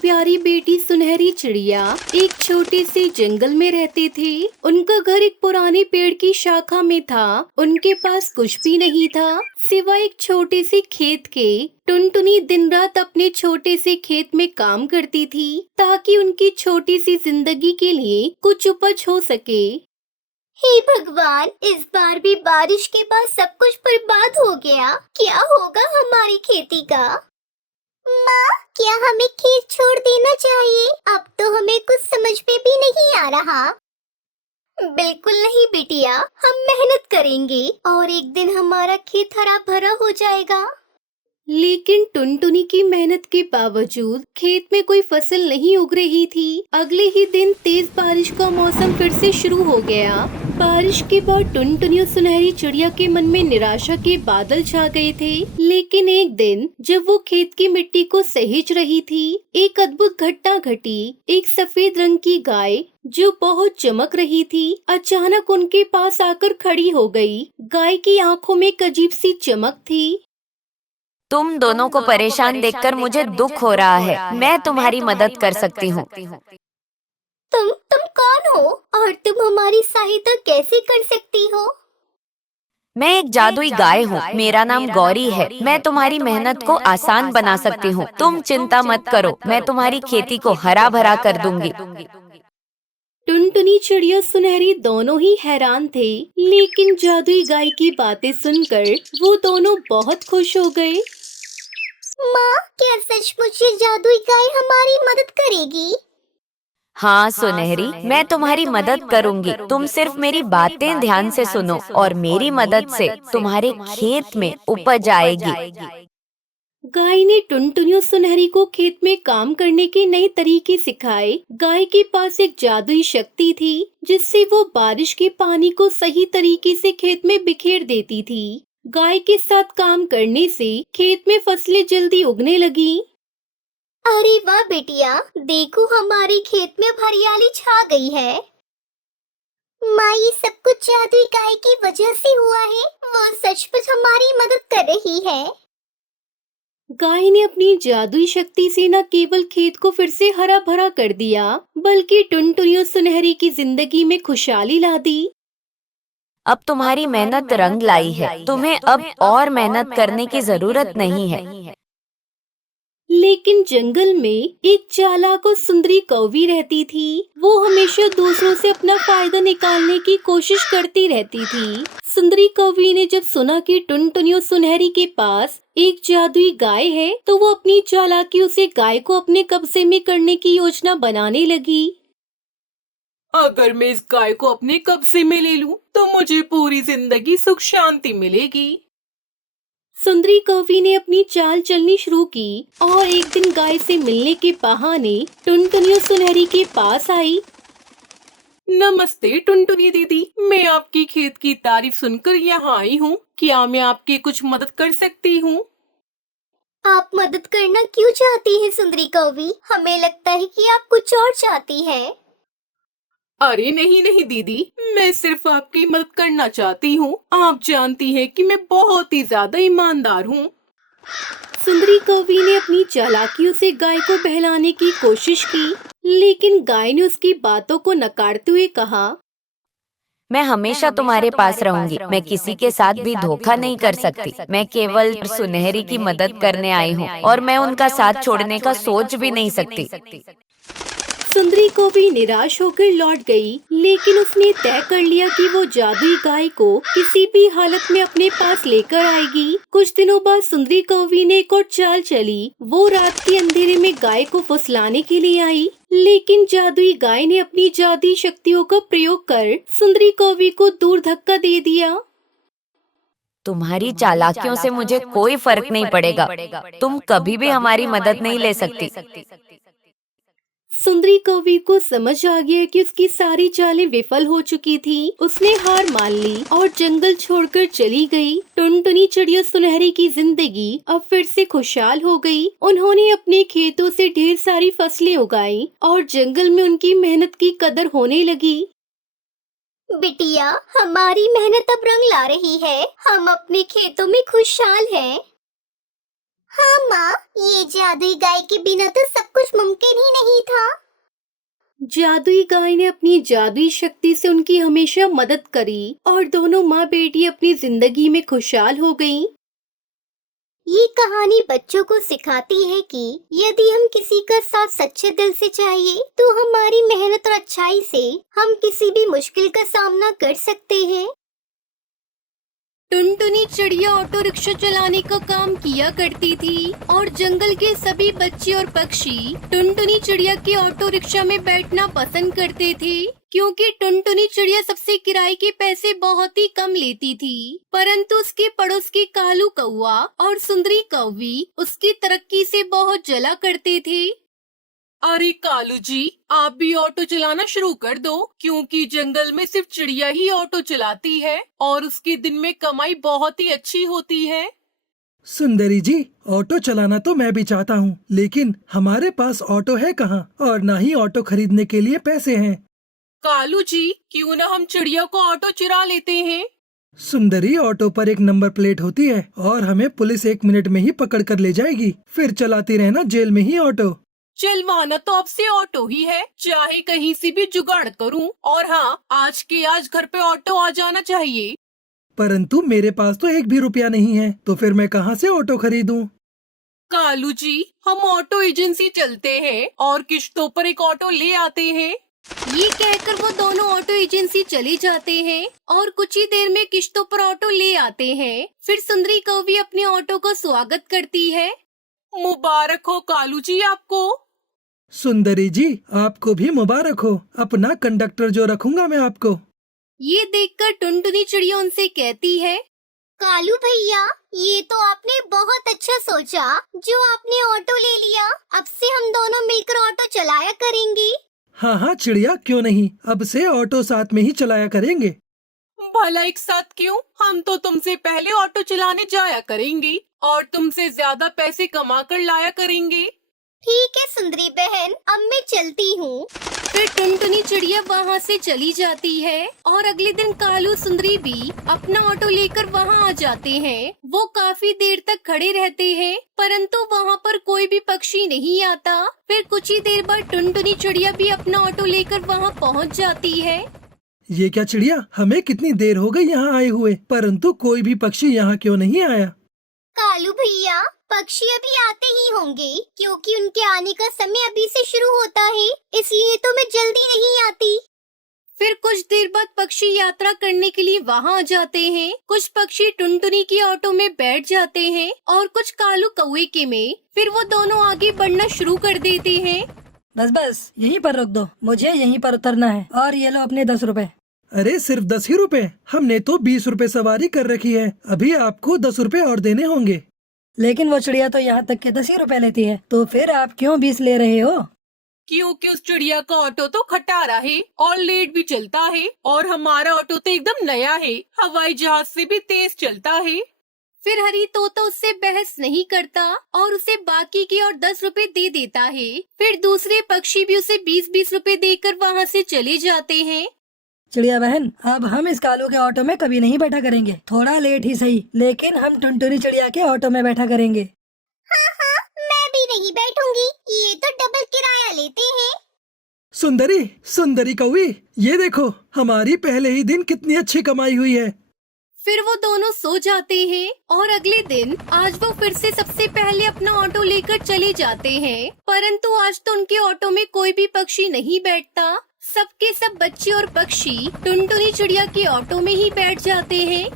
प्यारी बेटी सुनहरी चिड़िया एक छोटे से जंगल में रहते थे। उनका घर एक पुराने पेड़ की शाखा में था। उनके पास कुछ भी नहीं था सिवाय एक छोटे से खेत के। टुनटुनी दिन रात अपने छोटे से खेत में काम करती थी ताकि उनकी छोटी सी जिंदगी के लिए कुछ उपज हो सके। हे भगवान, इस बार भी बारिश के बाद सब कुछ बर्बाद हो गया। क्या होगा हमारी खेती का? माँ, क्या हमें खेत छोड़ देना चाहिए? अब तो हमें कुछ समझ में भी नहीं आ रहा। बिल्कुल नहीं बिटिया, हम मेहनत करेंगे और एक दिन हमारा खेत हरा भरा हो जाएगा। लेकिन टुनटुनी की मेहनत के बावजूद खेत में कोई फसल नहीं उग रही थी। अगले ही दिन तेज बारिश का मौसम फिर से शुरू हो गया। बारिश के बाद टुनटुनी और सुनहरी चिड़िया के मन में निराशा के बादल छा गए थे। लेकिन एक दिन जब वो खेत की मिट्टी को सहेज रही थी, एक अद्भुत घटना घटी। एक सफेद रंग की गाय जो बहुत चमक रही थी, अचानक उनके पास आकर खड़ी हो गई। गाय की आंखों में एक अजीब सी चमक थी। तुम दोनों को परेशान देखकर मुझे दुख हो रहा है। मैं तुम्हारी मदद कर सकती हूँ। तुम कौन हो और तुम हमारी सहायता कैसे कर सकती हो? मैं एक जादुई गाय हूँ। मेरा नाम गौरी है। मैं तुम्हारी मेहनत को आसान बना सकती हूँ। तुम चिंता मत करो, मैं तुम्हारी खेती को हरा भरा कर दूंगी। टुनटुनी चिड़िया सुनहरी दोनों ही हैरान थे, लेकिन जादुई गाय की बातें सुनकर वो दोनों बहुत खुश हो गए। माँ, क्या सचमुच ये जादुई गाय हमारी मदद करेगी? हाँ सुनहरी, मैं तुम्हारी मदद करूंगी। तुम सिर्फ मेरी बातें ध्यान से सुनो और मेरी मदद से तुम्हारे खेत में उपज आएगी। गाय ने टुनटुनी और सुनहरी को खेत में काम करने के नए तरीके सिखाए। गाय के पास एक जादुई शक्ति थी जिससे वो बारिश के पानी को सही तरीके से खेत में बिखेर देती थी। गाय के साथ काम करने से खेत में फसलें जल्दी उगने लगी। अरे वाह बेटिया, देखो हमारे खेत में हरियाली छा गई है। माँ, ये सब कुछ जादुई गाय की वजह से हुआ है। वो सचमुच हमारी मदद कर रही है। गाय ने अपनी जादुई शक्ति से न केवल खेत को फिर से हरा भरा कर दिया, बल्कि टुनटुनी और सुनहरी की जिंदगी में खुशहाली ला दी। अब तुम्हारी मेहनत रंग लाई है। तुम्हें अब और मेहनत करने की जरूरत नहीं है। लेकिन जंगल में एक चालाक और सुंदरी कौवी रहती थी। वो हमेशा दूसरों से अपना फायदा निकालने की कोशिश करती रहती थी। सुंदरी कौवी ने जब सुना कि टुनटुनी और सुनहरी के पास एक जादुई गाय है, तो वो अपनी चालाकियों से गाय को अपने कब्जे में करने की योजना बनाने लगी। अगर मैं इस गाय को अपने कब्जे में ले लूं, तो मुझे पूरी जिंदगी सुख शांति मिलेगी। सुंदरी कौवी ने अपनी चाल चलनी शुरू की और एक दिन गाय से मिलने के बहाने टुनटुनी और सुनहरी के पास आई। नमस्ते टुनटुनी दीदी, मैं आपकी खेत की तारीफ सुनकर यहाँ आई हूँ। क्या मैं आपकी कुछ मदद कर सकती हूँ? आप मदद करना क्यों चाहती हैं सुंदरी कौवी? हमें लगता है कि आप कुछ और चाहती हैं। अरे नहीं नहीं दीदी, मैं सिर्फ आपकी मदद करना चाहती हूँ। आप जानती हैं कि मैं बहुत ही ज्यादा ईमानदार हूँ। सुंदरी कौवी ने अपनी चालाकियों से गाय को बहलाने की कोशिश की, लेकिन गाय ने उसकी बातों को नकारते हुए कहा, मैं हमेशा तुम्हारे पास रहूंगी। मैं किसी के साथ भी धोखा नहीं कर सकती। मैं केवल सुनहरी की मदद करने आई हूँ और मैं उनका साथ छोड़ने का सोच भी नहीं सकती। सुंदरी कौवी निराश होकर लौट गई, लेकिन उसने तय कर लिया कि वो जादुई गाय को किसी भी हालत में अपने पास लेकर आएगी। कुछ दिनों बाद सुंदरी कौवी ने एक और चाल चली। वो रात के अंधेरे में गाय को फुसलाने के लिए आई, लेकिन जादुई गाय ने अपनी जादुई शक्तियों का प्रयोग कर सुंदरी कौवी को दूर धक्का दे दिया। तुम्हारी चालाकियों से मुझे कोई फर्क नहीं पड़ेगा। तुम कभी भी हमारी मदद नहीं ले सकती। सुंदरी कौवी को समझ आ गया कि उसकी सारी चालें विफल हो चुकी थी। उसने हार मान ली और जंगल छोड़कर चली गई। टुनटुनी चिड़िया सुनहरी की जिंदगी अब फिर से खुशहाल हो गई। उन्होंने अपने खेतों से ढेर सारी फसलें उगाई और जंगल में उनकी मेहनत की कदर होने लगी। बिटिया, हमारी मेहनत अब रंग ला रही है। हम अपने खेतों में खुशहाल हैं। हाँ माँ, ये जादुई गाय के बिना तो सब कुछ मुमकिन ही नहीं था। जादुई गाय ने अपनी जादुई शक्ति से उनकी हमेशा मदद करी और दोनों माँ बेटी अपनी जिंदगी में खुशहाल हो गईं। ये कहानी बच्चों को सिखाती है कि यदि हम किसी का साथ सच्चे दिल से चाहिए तो हमारी मेहनत और अच्छाई से हम किसी भी मुश्किल का सामना कर सकते हैं। टुनटुनी चिड़िया ऑटो रिक्शा चलाने का काम किया करती थी और जंगल के सभी बच्चे और पक्षी टुनटुनी चिड़िया के ऑटो रिक्शा में बैठना पसंद करते थे, क्योंकि टुनटुनी चिड़िया सबसे किराए के पैसे बहुत ही कम लेती थी। परंतु उसके पड़ोस के कालू कौवा और सुंदरी कौवी उसकी तरक्की से बहुत जला करते थे। अरे कालू जी, आप भी ऑटो चलाना शुरू कर दो, क्योंकि जंगल में सिर्फ चिड़िया ही ऑटो चलाती है और उसके दिन में कमाई बहुत ही अच्छी होती है। सुंदरी जी, ऑटो चलाना तो मैं भी चाहता हूँ, लेकिन हमारे पास ऑटो है कहाँ और ना ही ऑटो खरीदने के लिए पैसे हैं। कालू जी, क्यों ना हम चिड़िया को ऑटो चुरा लेते हैं। सुंदरी, ऑटो पर एक नंबर प्लेट होती है और हमें पुलिस 1 मिनट में ही पकड़ कर ले जाएगी, फिर चलाती रहना जेल में ही ऑटो। चलवाना तो अब से ऑटो ही है, चाहे कहीं से भी जुगाड़ करूं। और हाँ, आज के आज घर पे ऑटो आ जाना चाहिए। परंतु मेरे पास तो 1 भी रुपया नहीं है, तो फिर मैं कहाँ से ऑटो खरीदूं? कालू जी, हम ऑटो एजेंसी चलते हैं और किश्तों पर एक ऑटो ले आते हैं। ये कहकर वो दोनों ऑटो एजेंसी चले जाते हैं और कुछ ही देर में किश्तों पर ऑटो ले आते हैं। फिर सुंदरी कौवी अपने ऑटो का स्वागत करती है। मुबारक हो कालू जी आपको। सुंदरी जी, आपको भी मुबारक हो, अपना कंडक्टर जो रखूंगा मैं आपको। ये देखकर टुनटुनी चिड़िया उनसे कहती है, कालू भैया, ये तो आपने बहुत अच्छा सोचा जो आपने ऑटो ले लिया। अब से हम दोनों मिलकर ऑटो चलाया करेंगे। हाँ हाँ चिड़िया, क्यों नहीं, अब से ऑटो साथ में ही चलाया करेंगे। भला एक साथ क्यों, हम तो तुमसे पहले ऑटो चलाने जाया करेंगे और तुमसे ज्यादा पैसे कमा कर लाया करेंगे। ठीक है सुंदरी बहन, अब मैं चलती हूँ। फिर टुनटुनी चिड़िया वहाँ से चली जाती है और अगले दिन कालू सुंदरी भी अपना ऑटो लेकर वहाँ आ जाते हैं। वो काफी देर तक खड़े रहते हैं, परंतु वहाँ पर कोई भी पक्षी नहीं आता। फिर कुछ ही देर बाद टुनटुनी चिड़िया भी अपना ऑटो लेकर वहाँ पहुँच जाती है। ये क्या चिड़िया, हमें कितनी देर हो गई यहाँ आए हुए, परंतु कोई भी पक्षी यहाँ क्यों नहीं आया? कालू भैया, पक्षी अभी आते ही होंगे, क्योंकि उनके आने का समय अभी से शुरू होता है, इसलिए तो मैं जल्दी नहीं आती। फिर कुछ देर बाद पक्षी यात्रा करने के लिए वहाँ आ जाते हैं। कुछ पक्षी टुनटुनी की ऑटो में बैठ जाते हैं और कुछ कालू कौवे के में। फिर वो दोनों आगे बढ़ना शुरू कर देते हैं। बस बस, यहीं पर रोक दो, मुझे यहीं पर उतरना है। और ये लो अपने 10 रुपए। अरे सिर्फ 10 ही रुपए? हमने तो 20 रुपए सवारी कर रखी है, अभी आपको 10 रुपए और देने होंगे। लेकिन वो चिड़िया तो यहाँ तक के 10 ही रुपए लेती है, तो फिर आप क्यों 20 ले रहे हो? क्योंकि उस चिड़िया का ऑटो तो खटारा है और लेट भी चलता है, और हमारा ऑटो तो एकदम नया है, हवाई जहाज से भी तेज चलता है। फिर हरी तोता उससे बहस नहीं करता और उसे बाकी के और 10 रुपए दे देता है। फिर दूसरे पक्षी भी उसे 20-20 रुपए देकर वहाँ से चले जाते हैं। चिड़िया बहन, अब हम इस कालू के ऑटो में कभी नहीं बैठा करेंगे। थोड़ा लेट ही सही, लेकिन हम टुनटुनी चिड़िया के ऑटो में बैठा करेंगे। हाँ हाँ, मैं भी नहीं बैठूंगी, ये तो डबल किराया लेते हैं। सुंदरी, सुंदरी कौवी, ये देखो हमारी पहले ही दिन कितनी अच्छी कमाई हुई है। फिर वो दोनों सो जाते हैं और अगले दिन आज वो फिर से सबसे पहले अपना ऑटो लेकर चले जाते हैं। परंतु आज तो उनके ऑटो में कोई भी पक्षी नहीं बैठता। सबके सब बच्चे और पक्षी टुनटुनी चिड़िया के ऑटो में ही बैठ जाते हैं।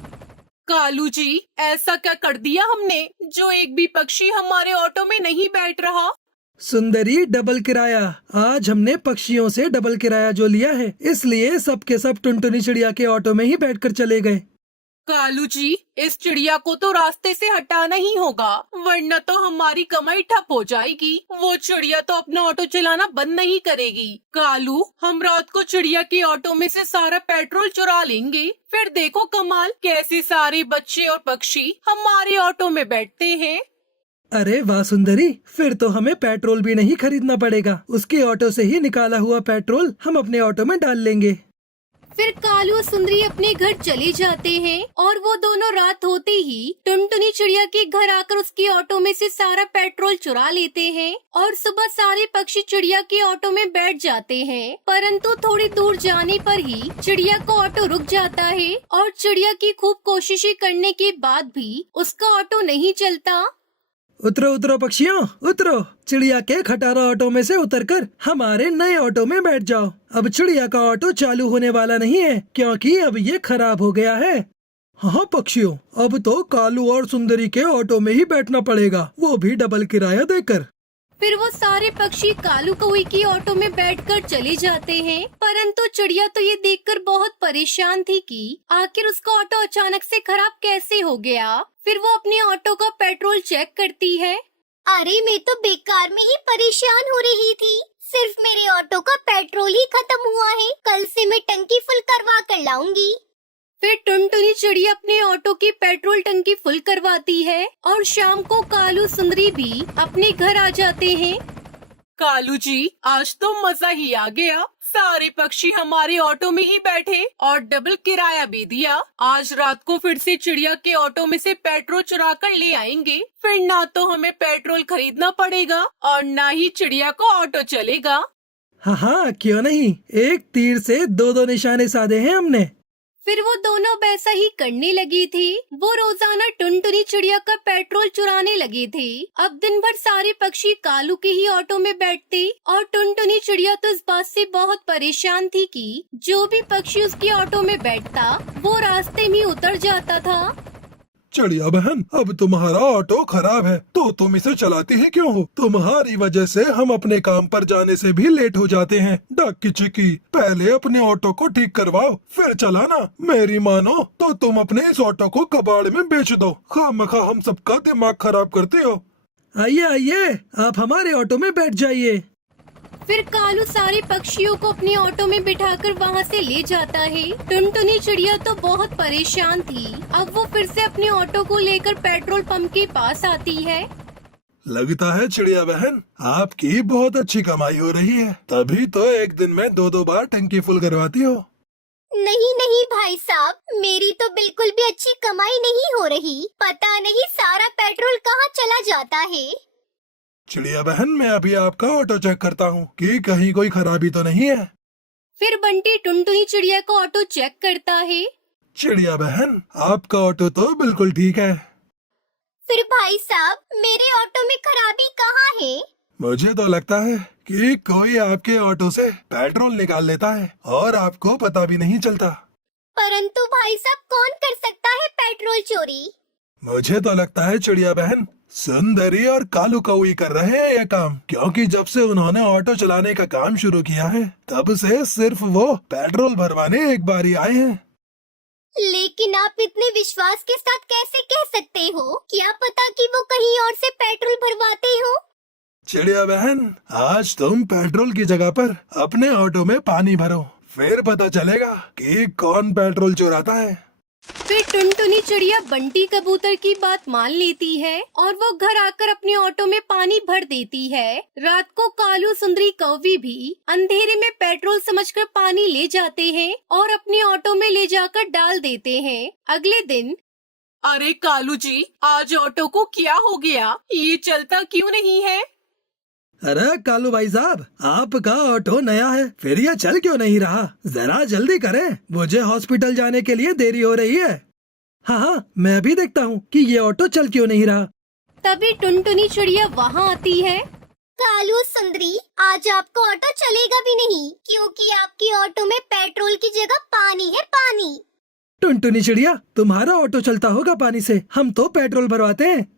कालू जी, ऐसा क्या कर दिया हमने जो एक भी पक्षी हमारे ऑटो में नहीं बैठ रहा? सुंदरी, डबल किराया। आज हमने पक्षियों से डबल किराया जो लिया है, इसलिए सबके सब टुनटुनी चिड़िया के ऑटो में ही बैठकर चले गए। कालू जी, इस चिड़िया को तो रास्ते से हटाना ही होगा, वरना तो हमारी कमाई ठप हो जाएगी। वो चिड़िया तो अपना ऑटो चलाना बंद नहीं करेगी। कालू, हम रात को चिड़िया के ऑटो में से सारा पेट्रोल चुरा लेंगे, फिर देखो कमाल, कैसे सारे बच्चे और पक्षी हमारे ऑटो में बैठते हैं। अरे वाह सुंदरी, फिर तो हमें पेट्रोल भी नहीं खरीदना पड़ेगा, उसके ऑटो से ही निकाला हुआ पेट्रोल हम अपने ऑटो में डाल लेंगे। फिर कालू और सुंदरी अपने घर चले जाते हैं और वो दोनों रात होते ही टुनटुनी चिड़िया के घर आकर उसके ऑटो में से सारा पेट्रोल चुरा लेते हैं और सुबह सारे पक्षी चिड़िया के ऑटो में बैठ जाते हैं। परंतु थोड़ी दूर जाने पर ही चिड़िया का ऑटो रुक जाता है और चिड़िया की खूब कोशिशें करने के बाद भी उसका ऑटो नहीं चलता। उतरो उतरो पक्षियों, उतरो। चिड़िया के खटारा ऑटो में से उतरकर हमारे नए ऑटो में बैठ जाओ। अब चिड़िया का ऑटो चालू होने वाला नहीं है क्योंकि अब ये खराब हो गया है। हाँ पक्षियों, अब तो कालू और सुंदरी के ऑटो में ही बैठना पड़ेगा, वो भी डबल किराया देकर। फिर वो सारे पक्षी कालू कौवे की ऑटो में बैठकर चले जाते हैं। परंतु चिड़िया तो ये देखकर बहुत परेशान थी कि आखिर उसका ऑटो अचानक से खराब कैसे हो गया। फिर वो अपने ऑटो का पेट्रोल चेक करती है। अरे मैं तो बेकार में ही परेशान हो रही थी, सिर्फ मेरे ऑटो का पेट्रोल ही खत्म हुआ है। कल से मैं टंकी फुल करवा कर लाऊंगी। फिर टुनटुनी चिड़िया अपने ऑटो की पेट्रोल टंकी फुल करवाती है और शाम को कालू सुंदरी भी अपने घर आ जाते हैं। कालू जी, आज तो मजा ही आ गया। सारे पक्षी हमारे ऑटो में ही बैठे और डबल किराया भी दिया। आज रात को फिर से चिड़िया के ऑटो में से पेट्रोल चुरा कर ले आएंगे। फिर ना तो हमें पेट्रोल खरीदना पड़ेगा और ना ही चिड़िया का ऑटो चलेगा। हाँ, क्यों नहीं। एक तीर से दो निशाने साधे हैं हमने। फिर वो दोनों वैसा ही करने लगी थी। वो रोजाना टुनटुनी चिड़िया का पेट्रोल चुराने लगे थे। अब दिन भर सारे पक्षी कालू के ही ऑटो में बैठते और टुनटुनी चिड़िया तो इस बात से बहुत परेशान थी कि जो भी पक्षी उसके ऑटो में बैठता वो रास्ते में उतर जाता था। चिड़िया बहन, अब तुम्हारा ऑटो खराब है तो तुम इसे चलाती ही क्यों हो? तुम्हारी वजह से हम अपने काम पर जाने से भी लेट हो जाते हैं। डक की चिकी, पहले अपने ऑटो को ठीक करवाओ फिर चलाना। मेरी मानो तो तुम अपने इस ऑटो को कबाड़ में बेच दो। खामखा हम सबका दिमाग खराब करते हो। आइए आइए, आप हमारे ऑटो में बैठ जाइए। फिर कालू सारे पक्षियों को अपने ऑटो में बिठाकर वहाँ से ले जाता है। टुनटुनी चिड़िया तो बहुत परेशान थी। अब वो फिर से अपने ऑटो को लेकर पेट्रोल पंप के पास आती है। लगता है चिड़िया बहन, आपकी बहुत अच्छी कमाई हो रही है, तभी तो एक दिन में 2-2 बार टंकी फुल करवाती हो। नहीं नहीं भाई साहब, मेरी तो बिल्कुल भी अच्छी कमाई नहीं हो रही। पता नहीं सारा पेट्रोल कहाँ चला जाता है। चिड़िया बहन, मैं अभी आपका ऑटो चेक करता हूँ कि कहीं कोई खराबी तो नहीं है। फिर बंटी टुनटुनी चिड़िया का ऑटो चेक करता है। चिड़िया बहन, आपका ऑटो तो बिल्कुल ठीक है। फिर भाई साहब, मेरे ऑटो में खराबी कहाँ है? मुझे तो लगता है कि कोई आपके ऑटो से पेट्रोल निकाल लेता है और आपको पता भी नहीं चलता। परंतु भाई साहब, कौन कर सकता है पेट्रोल चोरी? मुझे तो लगता है चिड़िया बहन, सुंदरी और कालू कौवी कर रहे हैं ये काम, क्योंकि जब से उन्होंने ऑटो चलाने का काम शुरू किया है तब से सिर्फ वो पेट्रोल भरवाने एक बार ही आए हैं। लेकिन आप इतने विश्वास के साथ कैसे कह सकते हो? क्या पता कि वो कहीं और से पेट्रोल भरवाते हो? चिड़िया बहन, आज तुम पेट्रोल की जगह पर अपने ऑटो में पानी भरो, फिर पता चलेगा कि कौन पेट्रोल चुराता है। फिर टुनटुनी चिड़िया बंटी कबूतर की बात मान लेती है और वो घर आकर अपने ऑटो में पानी भर देती है। रात को कालू सुंदरी कौवी भी अंधेरे में पेट्रोल समझकर पानी ले जाते हैं और अपने ऑटो में ले जाकर डाल देते हैं। अगले दिन, अरे कालू जी, आज ऑटो को क्या हो गया? ये चलता क्यों नहीं है? अरे कालू भाई साहब, आपका ऑटो नया है, फिर ये चल क्यों नहीं रहा? जरा जल्दी करें, मुझे हॉस्पिटल जाने के लिए देरी हो रही है। हाँ, मैं भी देखता हूँ कि ये ऑटो चल क्यों नहीं रहा। तभी टुनटुनी चिड़िया वहाँ आती है। कालू सुंदरी, आज आपका ऑटो चलेगा भी नहीं, क्योंकि आपकी ऑटो में पेट्रोल की जगह पानी है, पानी। टुनटुनी चिड़िया, तुम्हारा ऑटो चलता होगा पानी से, हम तो पेट्रोल भरवाते हैं।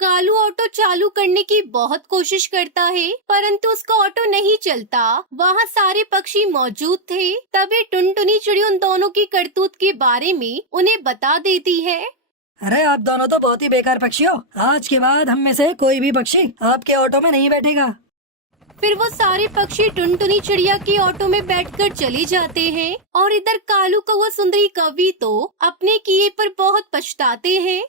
कालू ऑटो चालू करने की बहुत कोशिश करता है, परंतु उसका ऑटो नहीं चलता। वहाँ सारे पक्षी मौजूद थे। तभी टुनटुनी चिड़िया उन दोनों की करतूत के बारे में उन्हें बता देती है। अरे आप दोनों तो बहुत ही बेकार पक्षी हो। आज के बाद हम में से कोई भी पक्षी आपके ऑटो में नहीं बैठेगा। फिर वो सारे पक्षी टुनटुनी चिड़िया के ऑटो में बैठकर चले जाते हैं और इधर कालू कौवा सुंदरी कौवी तो अपने किए पर बहुत पछताते हैं।